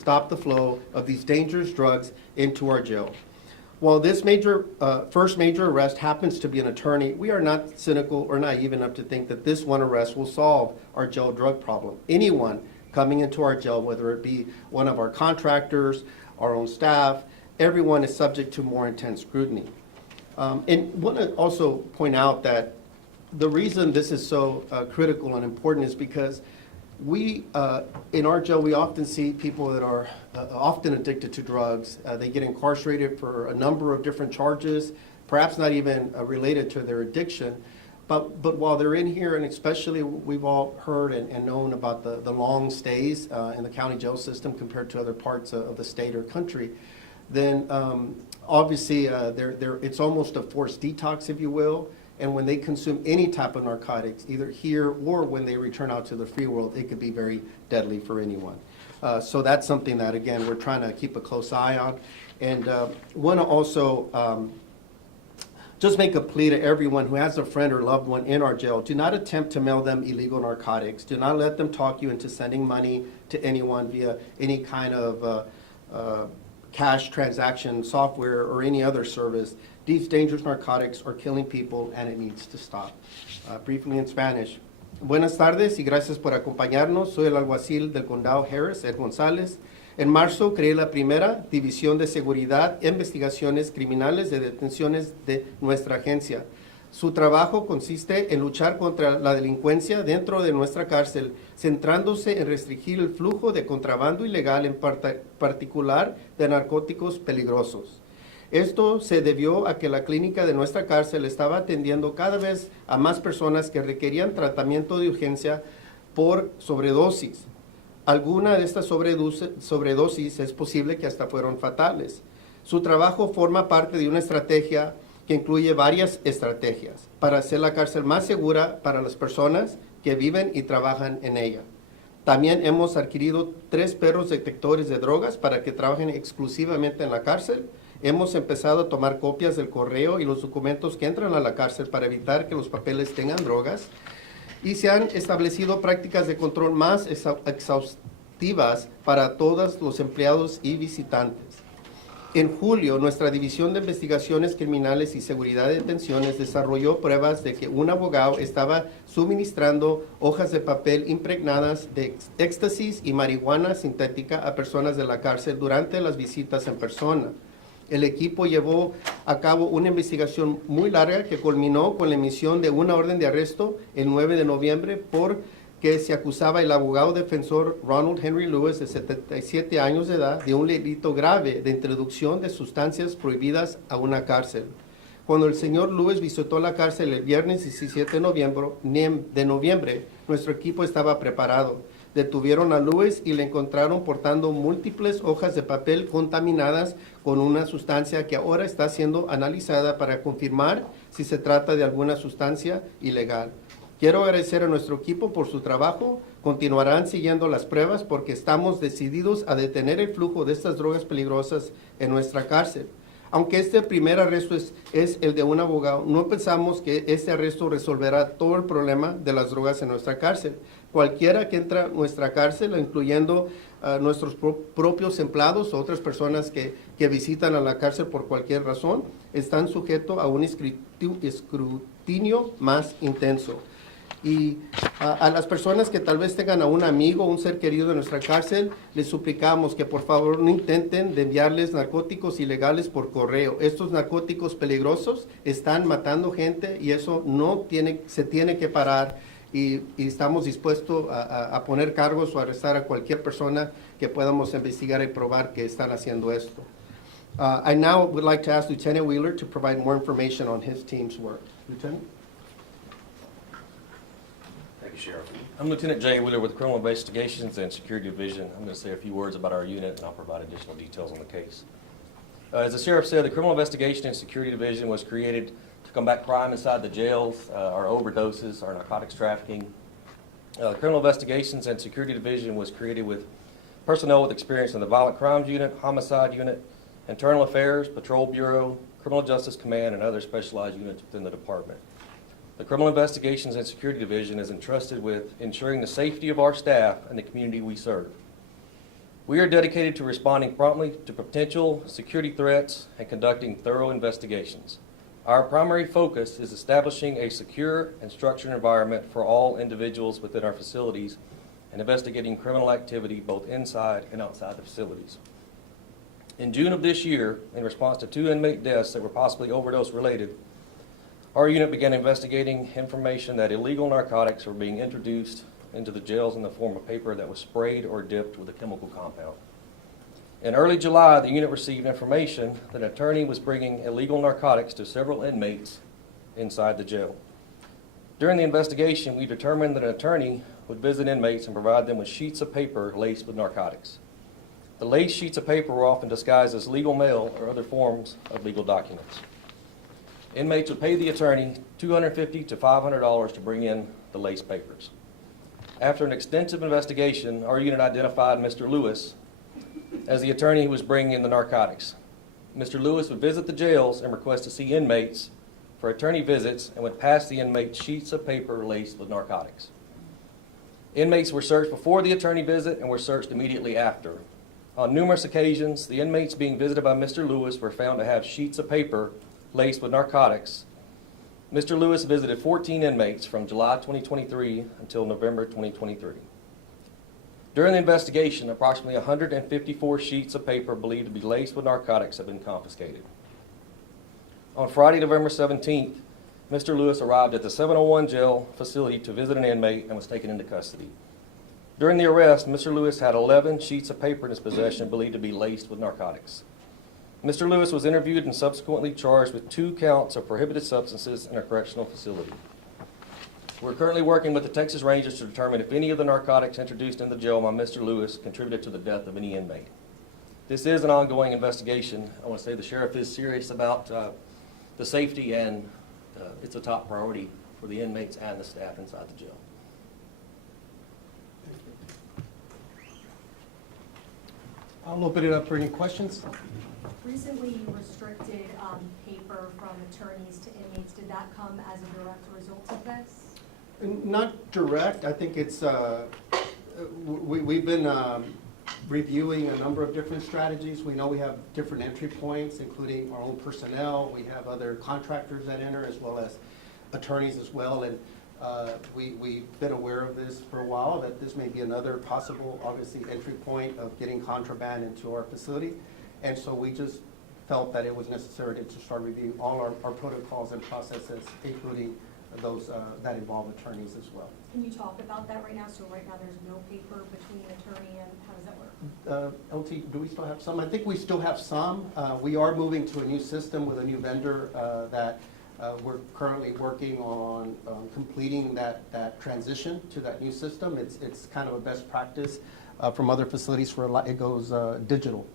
stop the flow of these dangerous drugs into our jail. While this first major arrest happens to be an attorney, we are not cynical or naive enough to think that this one arrest will solve our jail drug problem. Anyone coming into our jail, whether it be one of our contractors, our own staff, everyone is subject to more intense scrutiny. And want to also point out that the reason this is so critical and important is because we, in our jail, we often see people that are often addicted to drugs. They get incarcerated for a number of different charges, perhaps not even related to their addiction. But while they're in here, and especially we've all heard and known about the long stays in the county jail system compared to other parts of the state or country, then obviously it's almost a forced detox, if you will. And when they consume any type of narcotics, either here or when they return out to the free world, it could be very deadly for anyone. So that's something that, again, we're trying to keep a close eye on. And want to also just make a plea to everyone who has a friend or loved one in our jail. Do not attempt to mail them illegal narcotics. Do not let them talk you into sending money to anyone via any kind of cash transaction software or any other service. These dangerous narcotics are killing people and it needs to stop. Briefly in Spanish. Buenas tardes y gracias por acompañarnos. Soy el alguacil del condado Harris, Ed Gonzalez. En marzo creé la primera División de Seguridad e Investigaciones Criminales de Detenciones de nuestra agencia. Su trabajo consiste en luchar contra la delincuencia dentro de nuestra cárcel, centrándose en restringir el flujo de contrabando ilegal, en particular de narcóticos peligrosos. Esto se debió a que la clínica de nuestra cárcel estaba atendiendo cada vez a más personas que requerían tratamiento de urgencia por sobredosis. Alguna de estas sobredosis es posible que hasta fueron fatales. Su trabajo forma parte de una estrategia que incluye varias estrategias para hacer la cárcel más segura para las personas que viven y trabajan en ella. También hemos adquirido 3 perros detectores de drogas para que trabajen exclusivamente en la cárcel. Hemos empezado a tomar copias del correo y los documentos que entran a la cárcel para evitar que los papeles tengan drogas. Y se han establecido prácticas de control más exhaustivas para todos los empleados y visitantes. En julio, nuestra División de Investigaciones Criminales y Seguridad de Detenciones desarrolló pruebas de que un abogado estaba suministrando hojas de papel impregnadas de éxtasis y marihuana sintética a personas de la cárcel durante las visitas en persona. El equipo llevó a cabo una investigación muy larga que culminó con la emisión de una orden de arresto el 9 de noviembre porque se acusaba al abogado defensor Ronald Henry Lewis, de 77 años de edad, de un delito grave de introducción de sustancias prohibidas a una cárcel. Cuando el señor Lewis visitó la cárcel el viernes 17 de noviembre, nuestro equipo estaba preparado. Detuvieron a Lewis y le encontraron portando múltiples hojas de papel contaminadas con una sustancia que ahora está siendo analizada para confirmar si se trata de alguna sustancia ilegal. Quiero agradecer a nuestro equipo por su trabajo. Continuarán siguiendo las pruebas porque estamos decididos a detener el flujo de estas drogas peligrosas en nuestra cárcel. Aunque este primer arresto es el de un abogado, no pensamos que este arresto resolverá todo el problema de las drogas en nuestra cárcel. Cualquiera que entra a nuestra cárcel, incluyendo nuestros propios empleados o otras personas que visitan a la cárcel por cualquier razón, están sujetos a un escrutinio más intenso. Y a las personas que tal vez tengan a un amigo o un ser querido en nuestra cárcel, les suplicamos que por favor no intenten de enviarles narcóticos ilegales por correo. Estos narcóticos peligrosos están matando gente y eso se tiene que parar. Y estamos dispuestos a poner cargos o arrestar a cualquier persona que podamos investigar y probar que están haciendo esto. I now would like to ask Lieutenant Wheeler to provide more information on his team's work. Lieutenant? Thank you, Sheriff. I'm Lieutenant Jay Wheeler with Criminal Investigations and Security Division. I'm going to say a few words about our unit and I'll provide additional details on the case. As the Sheriff said, the Criminal Investigation and Security Division was created to combat crime inside the jails, our overdoses, our narcotics trafficking. Criminal Investigations and Security Division was created with personnel with experience in the Violent Crimes Unit, Homicide Unit, Internal Affairs, Patrol Bureau, Criminal Justice Command, and other specialized units within the department. The Criminal Investigations and Security Division is entrusted with ensuring the safety of our staff and the community we serve. We are dedicated to responding promptly to potential security threats and conducting thorough investigations. Our primary focus is establishing a secure and structured environment for all individuals within our facilities and investigating criminal activity both inside and outside the facilities. In June of this year, in response to 2 inmate deaths that were possibly overdose related, our unit began investigating information that illegal narcotics were being introduced into the jails in the form of paper that was sprayed or dipped with a chemical compound. In early July, the unit received information that an attorney was bringing illegal narcotics to several inmates inside the jail. During the investigation, we determined that an attorney would visit inmates and provide them with sheets of paper laced with narcotics. The laced sheets of paper were often disguised as legal mail or other forms of legal documents. Inmates would pay the attorney $250 to $500 to bring in the laced papers. After an extensive investigation, our unit identified Mr. Lewis as the attorney who was bringing in the narcotics. Mr. Lewis would visit the jails and request to see inmates for attorney visits and would pass the inmates sheets of paper laced with narcotics. Inmates were searched before the attorney visit and were searched immediately after. On numerous occasions, the inmates being visited by Mr. Lewis were found to have sheets of paper laced with narcotics. Mr. Lewis visited 14 inmates from July 2023 until November 2023. During the investigation, approximately 154 sheets of paper believed to be laced with narcotics have been confiscated. On Friday, November 17th, Mr. Lewis arrived at the 701 jail facility to visit an inmate and was taken into custody. During the arrest, Mr. Lewis had 11 sheets of paper in his possession believed to be laced with narcotics. Mr. Lewis was interviewed and subsequently charged with 2 counts of prohibited substances in a correctional facility. We're currently working with the Texas Rangers to determine if any of the narcotics introduced in the jail by Mr. Lewis contributed to the death of any inmate. This is an ongoing investigation. I want to say the sheriff is serious about the safety, and it's a top priority for the inmates and the staff inside the jail. I'll open it up for any questions. Recently, you restricted paper from attorneys to inmates. Did that come as a direct result of this? Not direct. I think it's, we've been reviewing a number of different strategies. We know we have different entry points, including our own personnel. We have other contractors that enter, as well as attorneys as well. And we've been aware of this for a while, that this may be another possible, obviously, entry point of getting contraband into our facility. And so we just felt that it was necessary to start reviewing all our protocols and processes, including those that involve attorneys as well. Can you talk about that right now? So right now there's no paper between attorney and how does that work? LT, do we still have some? I think we still have some. We are moving to a new system with a new vendor that we're currently working on completing that transition to that new system. It's kind of a best practice from other facilities where it goes digital.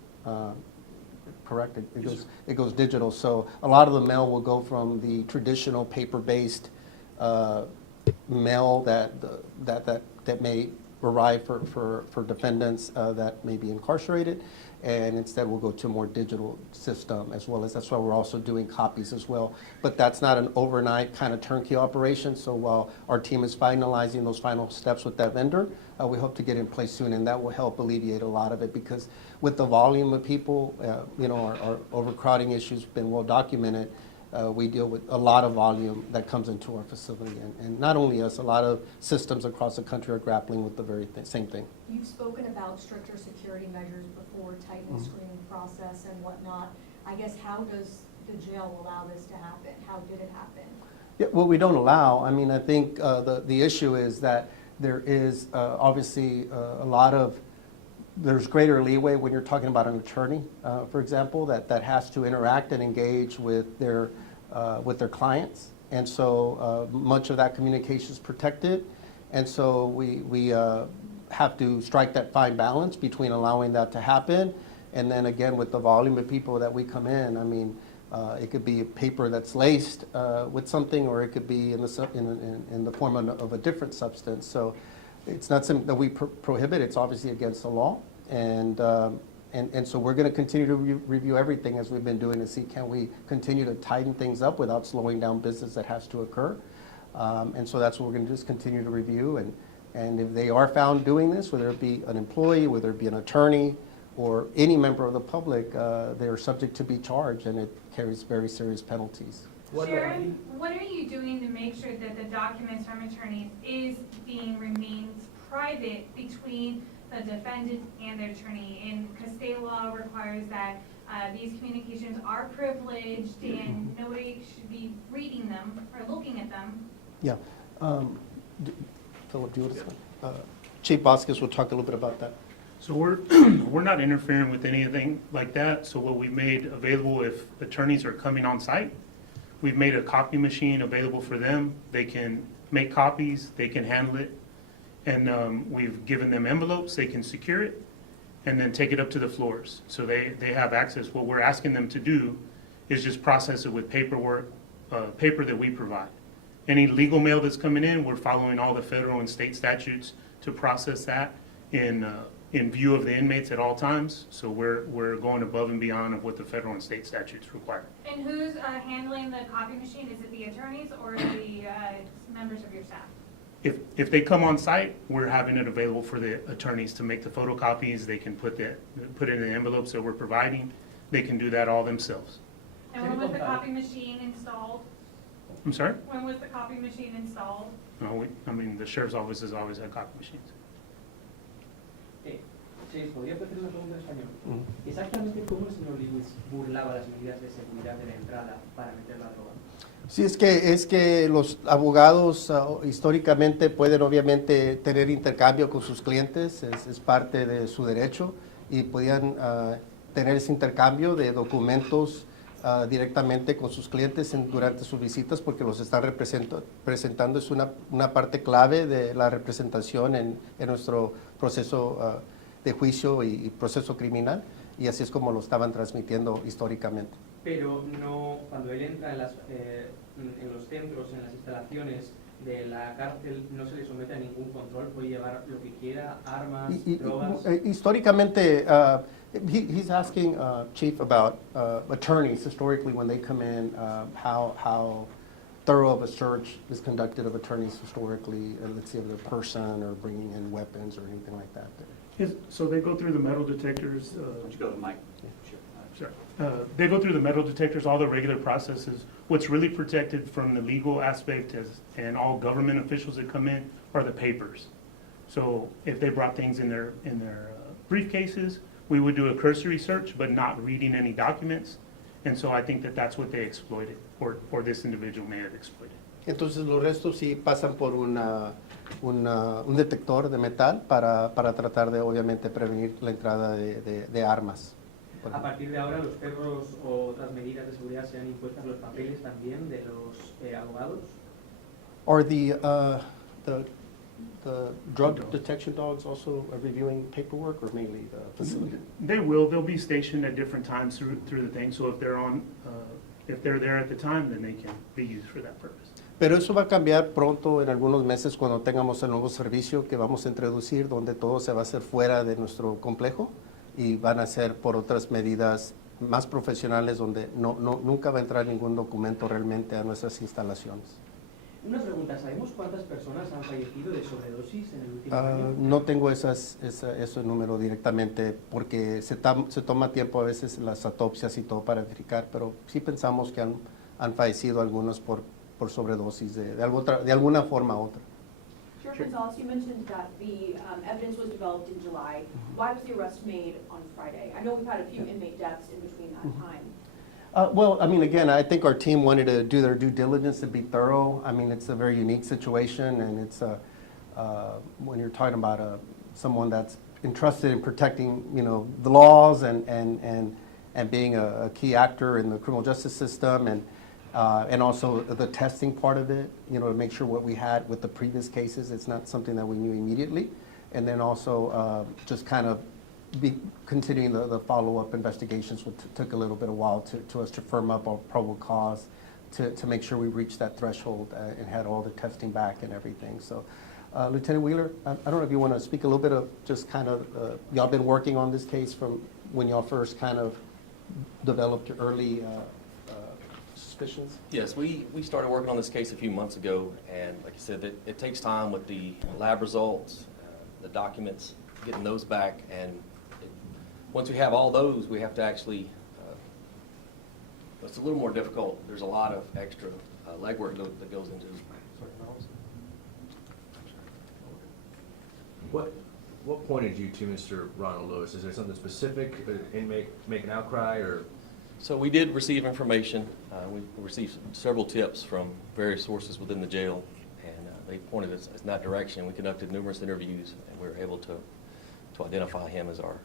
Correct? It goes digital. So a lot of the mail will go from the traditional paper-based mail that may arrive for defendants that may be incarcerated, and instead we'll go to a more digital system as well. As that's why we're also doing copies as well. But that's not an overnight kind of turnkey operation. So while our team is finalizing those final steps with that vendor, we hope to get in place soon, and that will help alleviate a lot of it, because with the volume of people, our overcrowding issues have been well documented. We deal with a lot of volume that comes into our facility, and not only us, a lot of systems across the country are grappling with the very same thing. You've spoken about stricter security measures before, tighten the screening process and whatnot. I guess, how does the jail allow this to happen? How did it happen? Yeah, well, we don't allow. I mean, I think the issue is that there is obviously there's greater leeway when you're talking about an attorney, for example, that has to interact and engage with their clients. And so much of that communication is protected. And so we have to strike that fine balance between allowing that to happen. And then again, with the volume of people that we come in, I mean, it could be a paper that's laced with something, or it could be in the form of a different substance. So it's not something that we prohibit. It's obviously against the law. And so we're going to continue to review everything as we've been doing to see, can we continue to tighten things up without slowing down business that has to occur. And so that's what we're going to just continue to review. And And if they are found doing this, whether it be an employee, whether it be an attorney, or any member of the public, they're subject to be charged, and it carries very serious penalties. Sheriff, what are you doing to make sure that the documents from attorneys remains private between the defendant and their attorney? And because state law requires that these communications are privileged and nobody should be reading them or looking at them. Yeah. Philip, do you want to Chief Vasquez will talk a little bit about that. So we're not interfering with anything like that. So what we've made available, if attorneys are coming on site, we've made a copy machine available for them. They can make copies, they can handle it. And we've given them envelopes, they can secure it, and then take it up to the floors. So they have access. What we're asking them to do is just process it with paperwork, paper that we provide. Any legal mail that's coming in, we're following all the federal and state statutes to process that in view of the inmates at all times. So we're going above and beyond of what the federal and state statutes require. And who's handling the copy machine? Is it the attorneys or the members of your staff? If they come on site, we're having it available for the attorneys to make the photocopies. They can put it in the envelopes that we're providing. They can do that all themselves. And when was the copy machine installed? I'm sorry? When was the copy machine installed? No, the sheriff's office has always had copy machines. Sí, podría hacer una pregunta en español. Exactamente cómo el señor Lewis burlaba las medidas de seguridad de la entrada para meter la droga. Sí, es que los abogados históricamente pueden obviamente tener intercambio con sus clientes, es parte de su derecho, y podían tener ese intercambio de documentos directamente con sus clientes durante sus visitas, porque los están presentando. Es una parte clave de la representación en nuestro proceso de juicio y proceso criminal, y así es como lo estaban transmitiendo históricamente. Pero no, cuando él entra en los centros, en las instalaciones de la cárcel, no se le somete a ningún control, puede llevar lo que quiera, armas, drogas. Históricamente, he's asking Chief about attorneys historically when they come in, how thorough of a search is conducted of attorneys historically, let's say of their person or bringing in weapons or anything like that. So they go through the metal detectors. Would you go to Mike? Sure. They go through the metal detectors, all the regular processes. What's really protected from the legal aspect and all government officials that come in are the papers. So if they brought things in their briefcases, we would do a cursory search, but not reading any documents. And so I think that's what they exploited, or this individual may have exploited. Entonces los restos sí pasan por un detector de metal para tratar de obviamente prevenir la entrada de armas. A partir de ahora, los perros o otras medidas de seguridad serán impuestas los papeles también de los abogados. Are the drug detection dogs also reviewing paperwork, or mainly the facility? They'll be stationed at different times through the thing. So if they're there at the time, then they can be used for that purpose. Pero eso va a cambiar pronto, en algunos meses, cuando tengamos el nuevo servicio que vamos a introducir, donde todo se va a hacer fuera de nuestro complejo y van a ser por otras medidas más profesionales, donde nunca va a entrar ningún documento realmente a nuestras instalaciones. Una pregunta, ¿sabemos cuántas personas han fallecido de sobredosis en el último año? No tengo ese número directamente, porque se toma tiempo a veces las autopsias y todo para verificar, pero sí pensamos que han fallecido algunos por sobredosis de alguna forma u otra. Sheriff Gonzalez, you mentioned that the evidence was developed in July. Why was the arrest made on Friday? I know we've had a few inmate deaths in between that time. Well, I mean, again, I think our team wanted to do their due diligence to be thorough. I mean, it's a very unique situation, and it's when you're talking about someone that's entrusted in protecting, the laws and being a key actor in the criminal justice system, and also the testing part of it, to make sure what we had with the previous cases, it's not something that we knew immediately, and then also just kind of continuing the follow-up investigations, which took a little bit of while to us to firm up our probable cause, to make sure we reached that threshold and had all the testing back and everything. So, Lieutenant Wheeler, I don't know if you want to speak a little bit of just kind of, y'all been working on this case from when y'all first kind of developed your early suspicions? Yes, we started working on this case a few months ago, and like I said, it takes time with the lab results, the documents, getting those back, and once we have all those, we have to actually, it's a little more difficult. There's a lot of extra legwork that goes into it. What pointed you to Mr. Ronald Lewis? Is there something specific, an inmate make an outcry, or? So we did receive information. We received several tips from various sources within the jail, and they pointed us in that direction. We conducted numerous interviews, and we were able to identify him as our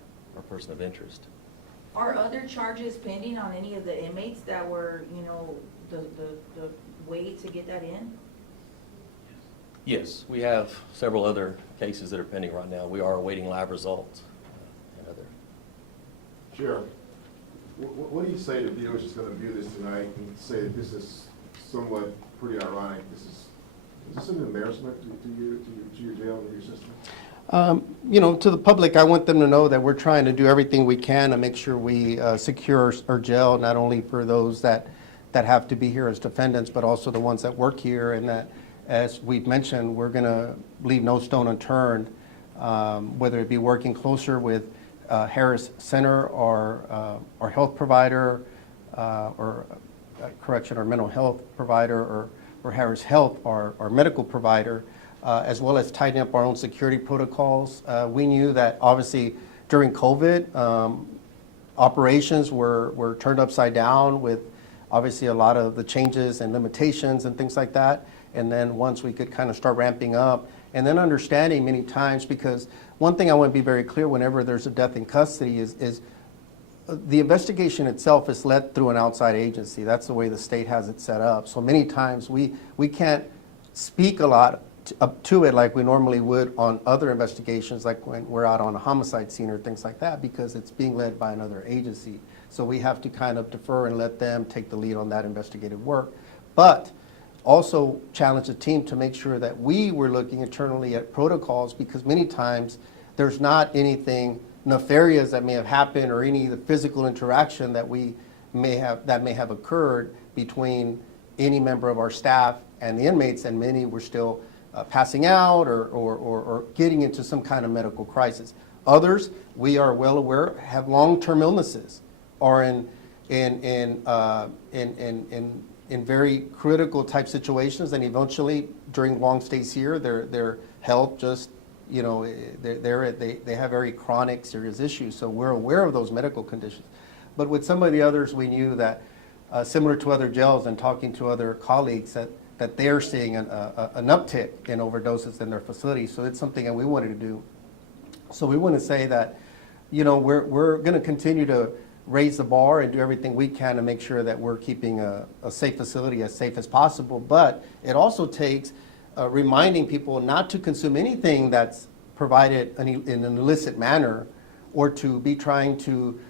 person of interest. Are other charges pending on any of the inmates that were, you know, the way to get that in? Yes, we have several other cases that are pending right now. We are awaiting lab results and other. Sheriff, what do you say to viewers that's going to view this tonight and say that this is somewhat pretty ironic? Is this an embarrassment to your jail and your system? You know, to the public, I want them to know that we're trying to do everything we can to make sure we secure our jail, not only for those that have to be here as defendants, but also the ones that work here, and that, as we've mentioned, we're going to leave no stone unturned, whether it be working closer with Harris Center or our health provider, or correction, our mental health provider, or Harris Health, our medical provider, as well as tightening up our own security protocols. We knew that obviously during COVID, operations were turned upside down with obviously a lot of the changes and limitations and things like that. And then once we could kind of start ramping up, and then understanding many times, because one thing I want to be very clear whenever there's a death in custody is the investigation itself is led through an outside agency. That's the way the state has it set up. So many times we can't speak a lot up to it like we normally would on other investigations, like when we're out on a homicide scene or things like that, because it's being led by another agency. So we have to kind of defer and let them take the lead on that investigative work. But also challenge the team to make sure that we were looking internally at protocols, because many times there's not anything nefarious that may have happened or any of the physical interaction that may have occurred between any member of our staff and the inmates, and many were still passing out or getting into some kind of medical crisis. Others, we are well aware, have long-term illnesses or in very critical type situations, and eventually during long stays here, their health just, you know, they have very chronic, serious issues. So we're aware of those medical conditions. But with some of the others, we knew that similar to other jails and talking to other colleagues, that they're seeing an uptick in overdoses in their facilities. So it's something that we wanted to do. So we want to say that, you know, we're going to continue to raise the bar and do everything we can to make sure that we're keeping a safe facility as safe as possible. But it also takes reminding people not to consume anything that's provided in an illicit manner, or to be trying to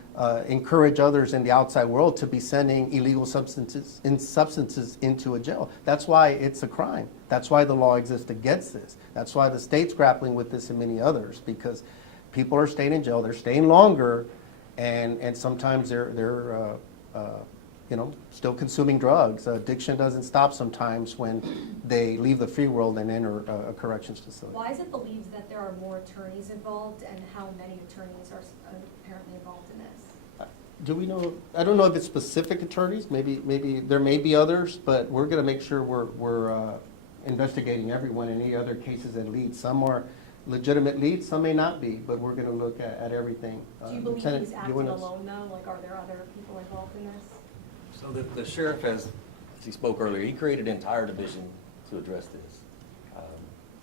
encourage others in the outside world to be sending illegal substances into a jail. That's why it's a crime. That's why the law exists against this. That's why the state's grappling with this and many others, because people are staying in jail, they're staying longer, and sometimes they're you know, still consuming drugs. Addiction doesn't stop sometimes when they leave the free world and enter a corrections facility. Why is it believed that there are more attorneys involved, and how many attorneys are apparently involved in this? Do we know? I don't know if it's specific attorneys. Maybe there may be others, but we're going to make sure we're investigating everyone in any other cases that lead. Some are legitimate leads, some may not be, but we're going to look at everything. Do you believe Lieutenant, he's you acting wanna- alone though? Like, are there other people involved in this? So the sheriff, as he spoke earlier, he created an entire division to address this.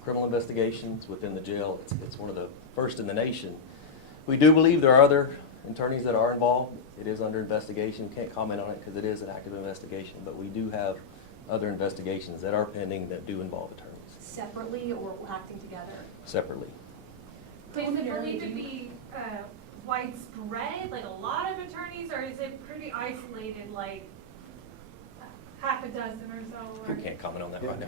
Criminal investigations within the jail, it's one of the first in the nation. We do believe there are other attorneys that are involved. It is under investigation. Can't comment on it because it is an active investigation, but we do have other investigations that are pending that do involve attorneys. Separately or acting together? Separately. Is it believed to be widespread, like a lot of attorneys, or is it pretty isolated, like half a dozen or so? Or? We can't comment on that right now.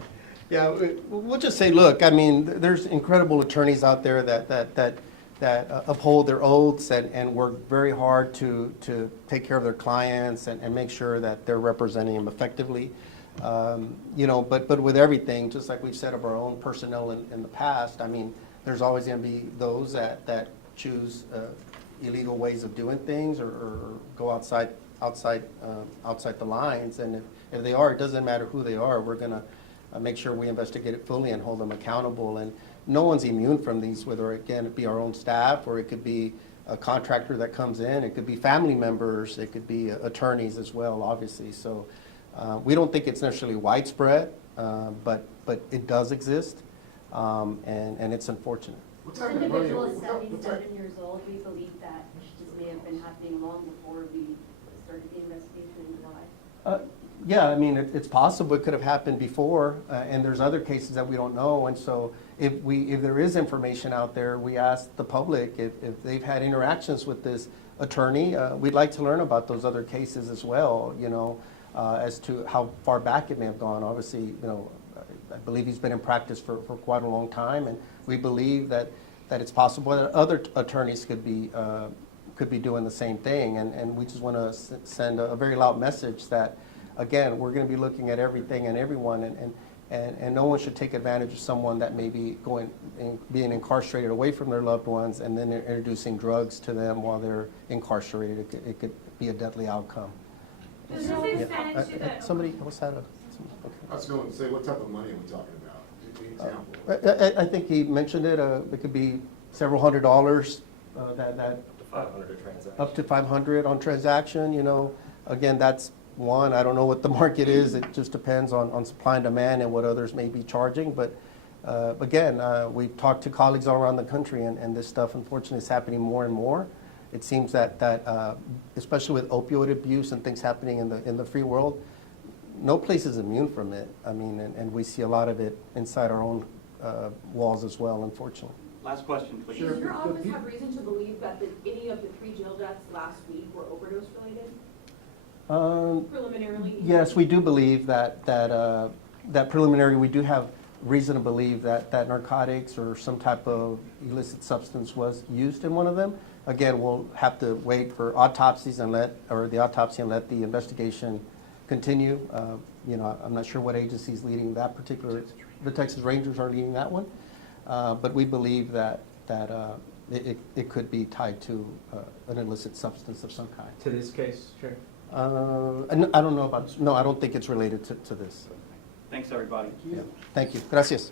Yeah, we'll just say, look, I mean, there's incredible attorneys out there that uphold their oaths and work very hard to take care of their clients and make sure that they're representing them effectively. But with everything, just like we've said of our own personnel in the past, I mean, there's always going to be those that choose illegal ways of doing things or go outside the lines. And if they are, it doesn't matter who they are. We're going to make sure we investigate it fully and hold them accountable. And no one's immune from these, whether, again, it be our own staff or it could be a contractor that comes in. It could be family members. It could be attorneys as well, obviously. So we don't think it's necessarily widespread, but it does exist, and it's unfortunate. What This type of money? individual is what type- 77 years old. We believe that this may have been happening long before we started the investigation in July. Yeah, I mean, it's possible it could have happened before, and there's other cases that we don't know. And so if there is information out there, we ask the public if they've had interactions with this attorney. We'd like to learn about those other cases as well, as to how far back it may have gone. Obviously, I believe he's been in practice for quite a long time, and we believe that it's possible that other attorneys could be doing the same thing. And we just want to send a very loud message that, again, we're going to be looking at everything and everyone, and no one should take advantage of someone that may be being incarcerated away from their loved ones, and then they're introducing drugs to them while they're incarcerated. It could be a deadly outcome. Does this extend to the? Somebody, what's that? I was going to say, what type of money are we talking about? Give me an example. I think he mentioned it. It could be several $100s. That 500 a transaction. up to 500 on transaction. Again, that's one. I don't know what the market is. It just depends on supply and demand and what others may be charging. But again, we've talked to colleagues all around the country, and this stuff, unfortunately, is happening more and more. It seems that especially with opioid abuse and things happening in the free world, no place is immune from it. I mean, and we see a lot of it inside our own walls as well, unfortunately. Last question, please. Does your office have reason to believe that any of the 3 jail deaths last week were overdose related? Preliminarily? Yes, we do believe that preliminary, we do have reason to believe that narcotics or some type of illicit substance was used in one of them. Again, we'll have to wait for autopsies and let the investigation continue. I'm not sure what agency is leading that particular. The Texas Rangers are leading that one, but we believe that it could be tied to an illicit substance of some kind. To this case, Chair? I don't know about. No, I don't think it's related to this. Thanks, everybody. Yeah. Thank you. Gracias.